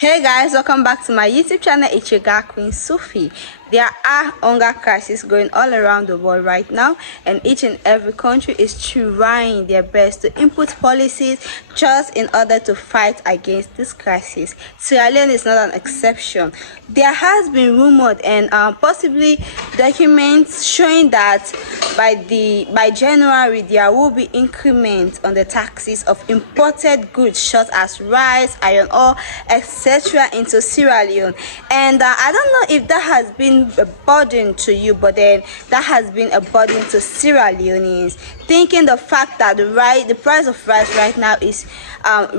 Hey guys, welcome back to my YouTube channel. It's your girl Queen Sufi. There are hunger crises going all around the world right now, and each and every country is trying their best to input policies just in order to fight against this crisis. Sierra Leone is not an exception. There has been rumored and possibly documents showing that by January there will be increments on the taxes of imported goods such as rice, iron ore, etc. into Sierra Leone. And I don't know if that has been a burden to you, but then that has been a burden to Sierra Leoneans, thinking the fact that the price of rice right now is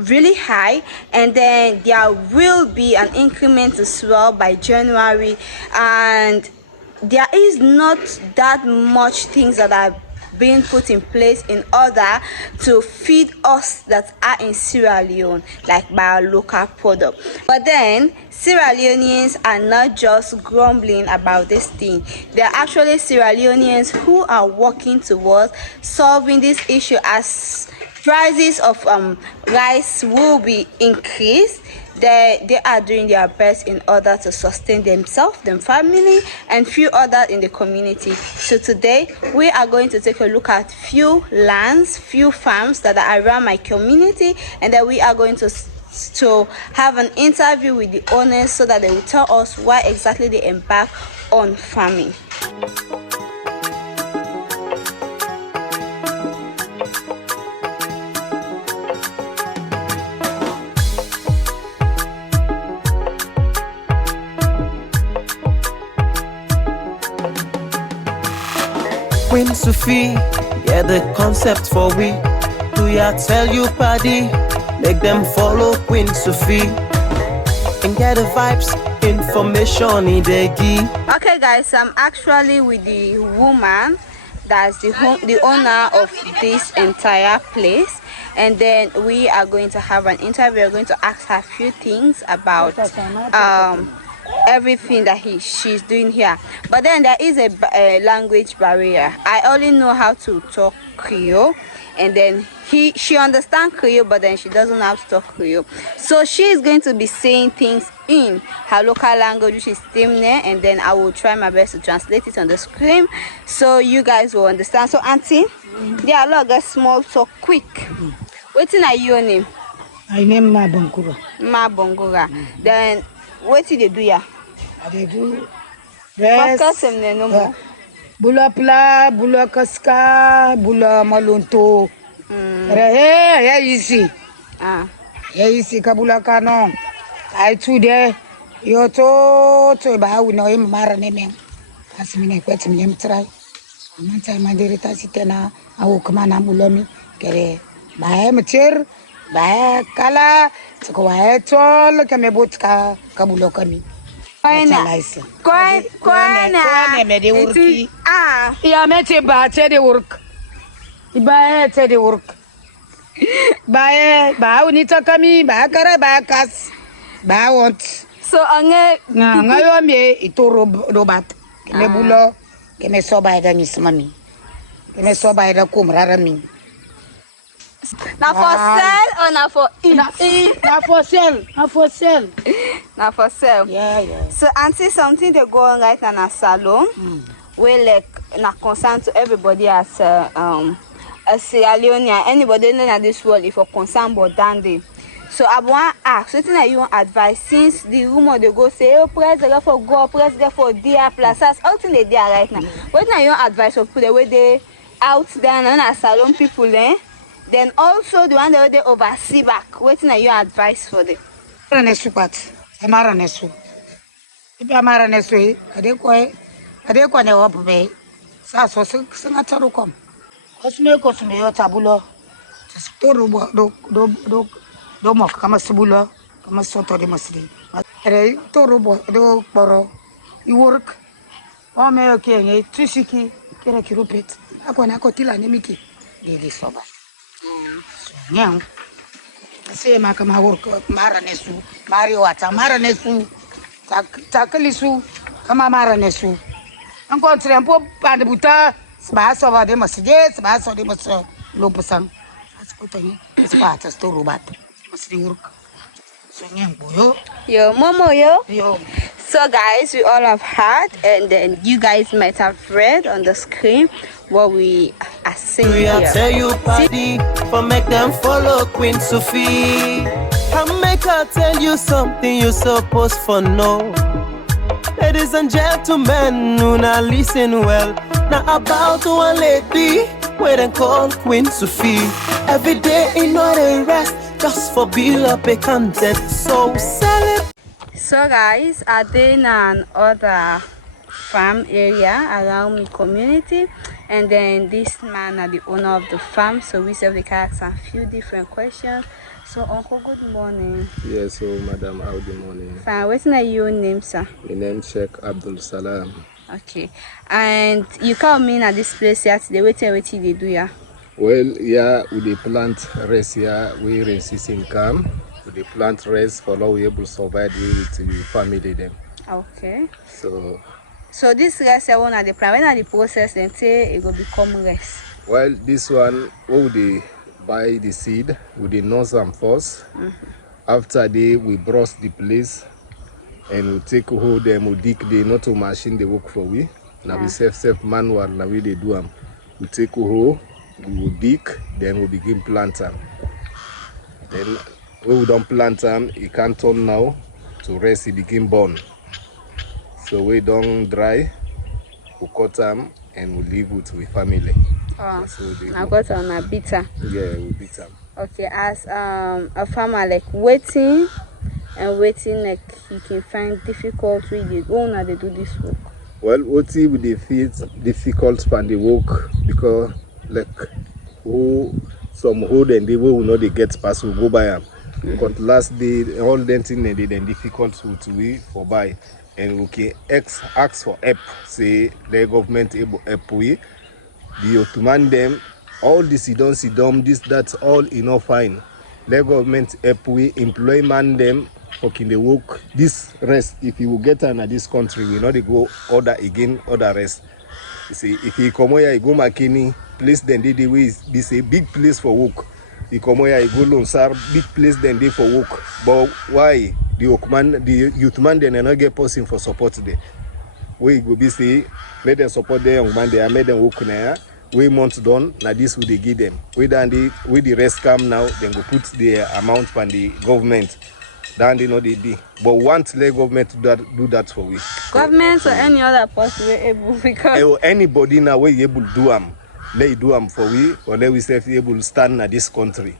really high, and then there will be an increment as well by January, and there is not that much things that are being put in place in order to feed us that are in Sierra Leone, like by our local product. But then Sierra Leoneans are not just grumbling about this thing. There are actually Sierra Leoneans who are working towards solving this issue, as prices of rice will be increased. They are doing their best in order to sustain themselves, their family, and few others in the community. So today we are going to take a look at few farms that are around my community, and then we are going to have an interview with the owners so that they will tell us why exactly they embark on farming. Queen Sufi, yeah, the concept for we. Do ya tell you, paddy? Make them follow Queen Sufi and get the vibes, information in the key. Okay, guys, I'm actually with the woman that's the owner of this entire place, and then we are going to have an interview. We're going to ask her a few things about everything that she's doing here. But then there is a language barrier. I only know how to talk Creole, and then she understands Creole, but then she doesn't know how to talk Creole. So she is going to be saying things in her local language, which is Timne, and then I will try my best to translate it on the screen so you guys will understand. So auntie, yeah, look, get small talk quick. What's in your name? My name Ma Bongura. Ma Bongura. Then what did they do ya? They do Podcast rest. no more. Bula pla, bula kaska, bula malunto. Hey, easy. Easy kabula kano. I today yo to ba we know him mara neme. Asimine kwet mi try. Manta mandirita sitena au kama na bulomi kere. Ba mcher, ba kala, ko wa tol kame botka kabulo kami. Kwana me de worki. Ya mete ba te de work. Ba te de work. Ba unita kami ba kara ba kas. Ba want. So ange ngayo me itoro robat. Me bulo ke me so ba da mismami. Ke me so ba da kumrara mi. na for sell or na for eat? Na for sell. Na for sell. Na for sell. Yeah. So auntie, something they go on right now na Salone. We like na concern to everybody as a Sierra Leonean, anybody in this world if you're concerned about Dandy. So I want to ask, something that you want advice, since the rumor they go say, oh, press the guy for go, press the guy for dear plazas, all thing they there right now. What now you want advice for people the way they out there and Salone people, eh? Then also the one that they oversee back. What now you advice for them? Nesu pat. Amara nesu. Ibi amara nesu. Ade ko ne opbe. Sa so singa taru kom. Kosume yo tabulo. Toru do mo kama sibulo, kama soto de masri. Ere toru do boro. You work. O me okay nge tusiki kira kirupet. Akona kotila nemiki. Dili soba. Nyang. Sema kama work mara nesu. Mario ata mara nesu. Takalisu kama mara nesu. Encontre un peu pas de buta. Sba so va de masje, sba so de maso lopusang. Ascoltani. Sba ta sto rubat. Masri work. Yo, Momo, yo. Yo. So guys, we all have heard, and then you guys might have read on the screen what we are saying We are here. tell you party for make them follow Queen Sophie. I make her tell you something you supposed for know. Ladies and gentlemen, who now listen well. Now about one lady where they call Queen Sophie. Every day in order rest just for build up a content. So sell it. So guys, are they in another farm area around my community, and then this man are the owner of the farm, so we serve the cats a few different questions. So uncle, good morning. Yes, so madam, how good morning? Fine. What's your name, sir? My name Sheikh Abdul Salam. Okay. And you come in at this place here today. What they do here? Well, yeah, we dey plant rice here. We raise income. We dey plant rice for how we able to survive with the family them. Okay. So this rice here, one at the plant. When are the process and say it will become rice? well, this one we dey buy the seed. We dey nurse them first. After they we brush the place and we take hold them. We dig the not to machine they work for we. Now we self manual. Now we dey do them. We take a hole. We will dig, then we begin plant them. Then when we don't plant them, it can turn now to rest, it begin burn. So we don't dry, we cut them and we live with we family. Oh, so I got on a bitter. Yeah, we beat them. Okay, as a farmer, like waiting, like he can find difficult with it. When they do this work? Well, what with the feet difficult for the work because like some hold and they will not they get past will go by them. But last day all them thing they did and difficult to we for buy and we can ask for help. Say the government able help we. The Ottoman them all this you don't see them this that's all enough fine. The government help we employment them okay they work this rest if you get under this country we not they go order again order rest. You see if you come here you go Makini place then they way this a big place for work. You come here you go Lonsar big place then they for work. But why the youth man then not get person for support there. We go be say make them support the young man they made them work now. We months done now this would they give them. We then the rest come now then go put the amount from the government. Then they know they do. But want the government to do that for we. Government or any other person we able because anybody now we able to do them. Let do them for we or let we say able to stand in this country.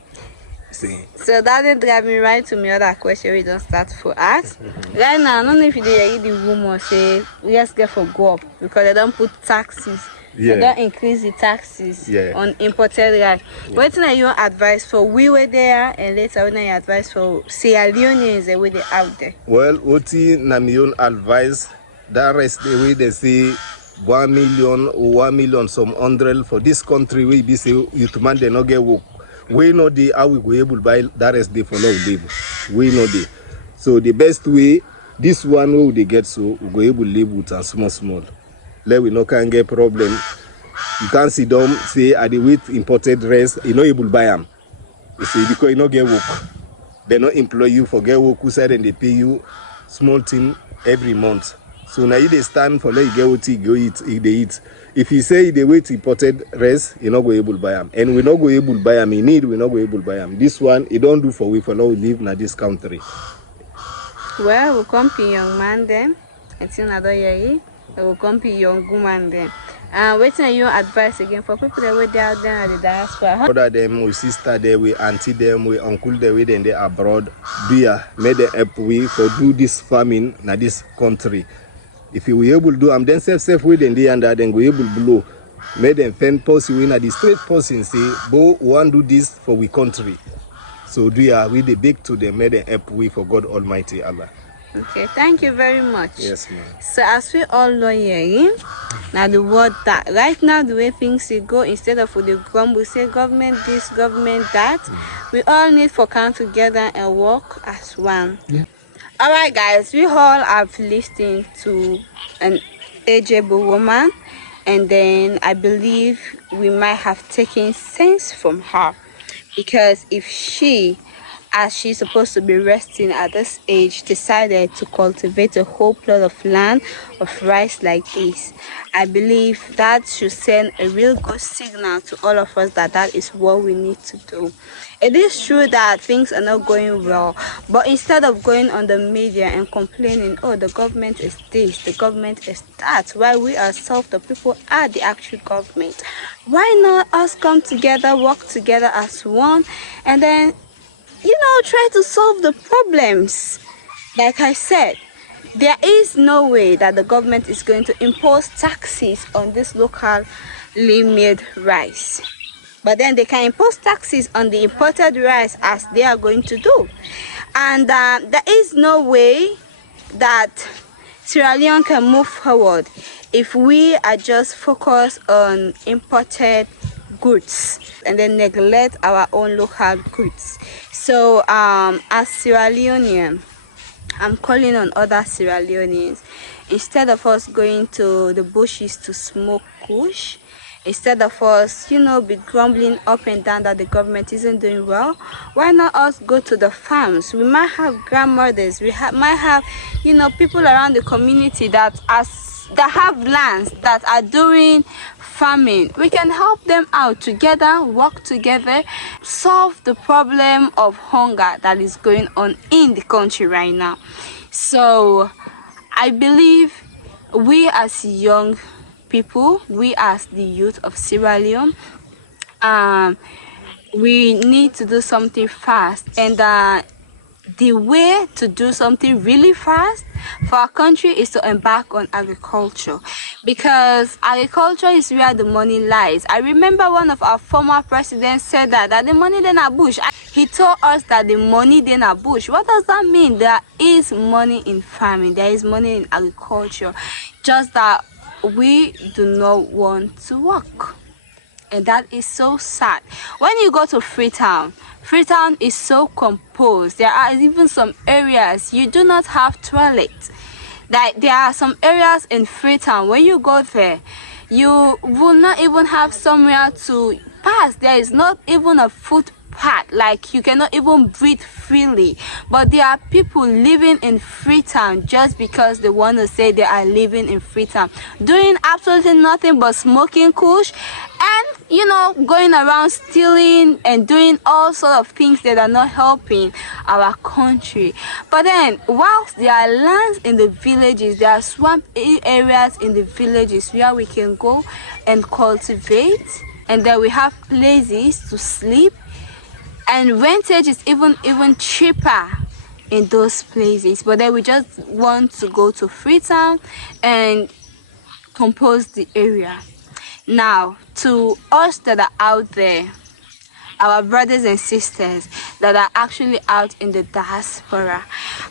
See. So that did drive me right to my other question we don't start for us. Right now, I don't know if you hear the rumor say let's get for go up because they don't put taxes. Yeah. They don't increase the taxes on imported rice. Yeah. What is your advice for we were there and later when your advice for Sierra Leone the way they out there? Well, what na my own advice that rest the way they say 1 million or 1 million some hundred for this country we be say youth man they not get work. We know the how we go able to buy that rest day for no live. We know the so the best way this one way they get so we go able to live with a small. Let we no can get problem. You can't see them say at the with imported rest, you not able to buy them. You see, because you not get work. They not employ you for get work who said and they pay you small thing every month. So now they stand for let you get what you go eat, if they eat. If you say they wait imported rest, you not go able to buy them. And we not go able to buy them. In need, we not go able to buy them. This one, it don't do for we for now we live in this country. Well, we come to young man then. It's another year. We will come to young woman then. Waiting your advice again for people that were there out there at the diaspora. Brother them, we sister there, we auntie them, we uncle there, we then they abroad. Dear, made the help we for do this farming in this country. If you were able to do them, then self we then they under then we able to blow. Made them fend post you in the straight person say, bo want do this for we country. So dear, we the big to them, made the help we for God Almighty Allah. Okay, thank you very much. Yes, ma'am. So as we all know here, now the word that right now the way things go, instead of with the grumble say government this, government that, we all need to come together and work as one. Yeah. All right, guys, we all have listened to an ageable woman, and then I believe we might have taken sense from her, because if she as she's supposed to be resting at this age, decided to cultivate a whole plot of land of rice like this. I believe that should send a real good signal to all of us that that is what we need to do. It is true that things are not going well, but instead of going on the media and complaining, oh, the government is this, the government is that, while we ourselves, the people, are the actual government, why not us come together, work together as one, and then try to solve the problems? Like I said, there is no way that the government is going to impose taxes on this locally made rice. But then they can impose taxes on the imported rice as they are going to do. And there is no way that Sierra Leone can move forward if we are just focused on imported goods and then neglect our own local goods. So as Sierra Leonean, I'm calling on other Sierra Leoneans, instead of us going to the bushes to smoke kush, instead of us be grumbling up and down that the government isn't doing well, why not us go to the farms? We might have grandmothers, might have people around the community that have lands that are doing farming. We can help them out together, work together, solve the problem of hunger that is going on in the country right now. So I believe we as young people, we as the youth of Sierra Leone, we need to do something fast. And the way to do something really fast for our country is to embark on agriculture, because agriculture is where the money lies. I remember one of our former presidents said that the money then a bush. He told us that the money then a bush. What does that mean? There is money in farming, there is money in agriculture, just that we do not want to work. And that is so sad. When you go to Freetown is so composed. There are even some areas you do not have toilets. There are some areas in Freetown, when you go there, you will not even have somewhere to pass. There is not even a footpath. Like, you cannot even breathe freely. But there are people living in Freetown just because they want to say they are living in Freetown, doing absolutely nothing but smoking kush and going around stealing and doing all sort of things that are not helping our country. But then, whilst there are lands in the villages, there are swamp areas in the villages where we can go and cultivate, and then we have places to sleep, and rentage is even cheaper in those places. But then we just want to go to Freetown and compose the area. Now, to us that are out there, our brothers and sisters that are actually out in the diaspora,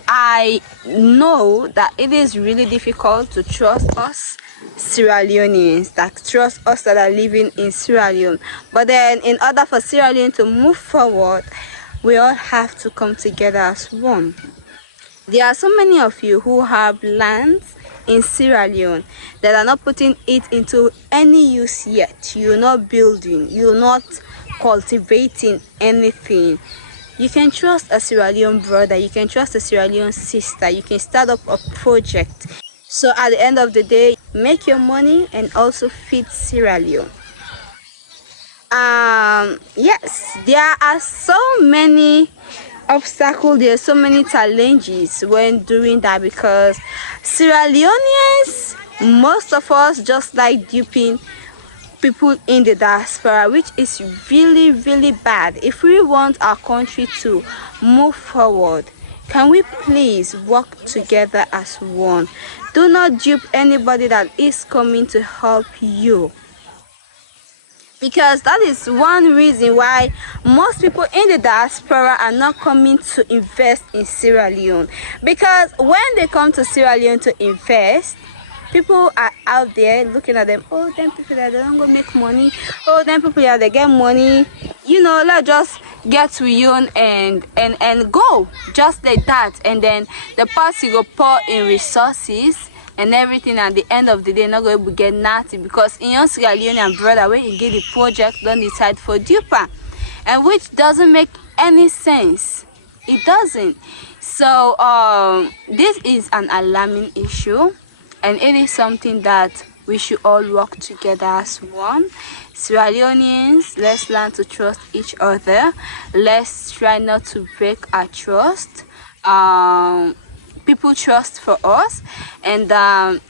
I know that it is really difficult to trust us Sierra Leoneans, that trust us that are living in Sierra Leone. But then, in order for Sierra Leone to move forward, we all have to come together as one. There are so many of you who have lands in Sierra Leone that are not putting it into any use yet. You're not building, you're not cultivating anything. You can trust a Sierra Leone brother, you can trust a Sierra Leone sister, you can start up a project. So at the end of the day, make your money and also feed Sierra Leone. Yes, there are so many obstacles, there are so many challenges when doing that, because Sierra Leoneans, most of us just like duping people in the diaspora, which is really, really bad. If we want our country to move forward, can we please work together as one? Do not dupe anybody that is coming to help you, because that is one reason why most people in the diaspora are not coming to invest in Sierra Leone. Because when they come to Sierra Leone to invest, people are out there looking at them, oh, them people that they don't go make money, oh, them people that they get money, let's just get to you and go just like that. And then the party go pour in resources and everything, at the end of the day not going to get nothing, because in your Sierra Leonean brother, when you get the project, don't decide for duper, and which doesn't make any sense. it doesn't. So this is an alarming issue, and it is something that we should all work together as one. Sierra Leoneans, let's learn to trust each other. Let's try not to break our trust. People trust for us, and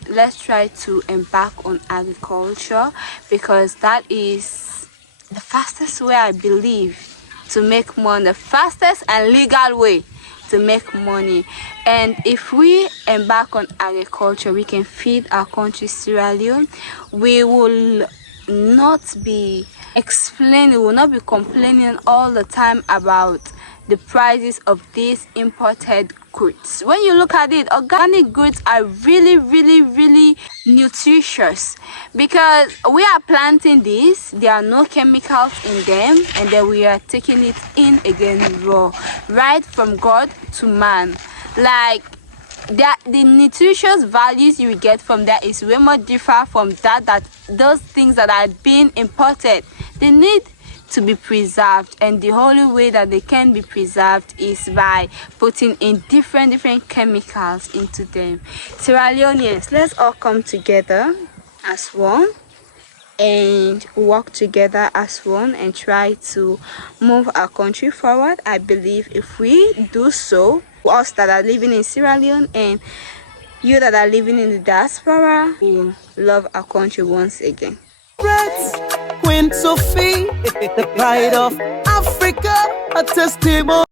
let's try to embark on agriculture, because that is the fastest way, I believe, to make money, the fastest and legal way to make money. And if we embark on agriculture, we can feed our country, Sierra Leone. We will not be explaining, we will not be complaining all the time about the prices of these imported goods. When you look at it, organic goods are really nutritious, because we are planting this, there are no chemicals in them, and then we are taking it in again raw, right from God to man. Like the nutritious values you get from that is way more different from that those things that are being imported. They need to be preserved, and the only way that they can be preserved is by putting in different chemicals into them. Sierra Leoneans, let's all come together as one and work together as one and try to move our country forward. I believe if we do so, us that are living in Sierra Leone and you that are living in the diaspora will love our country once again. Queen Sophie, the pride of Africa, a testimony.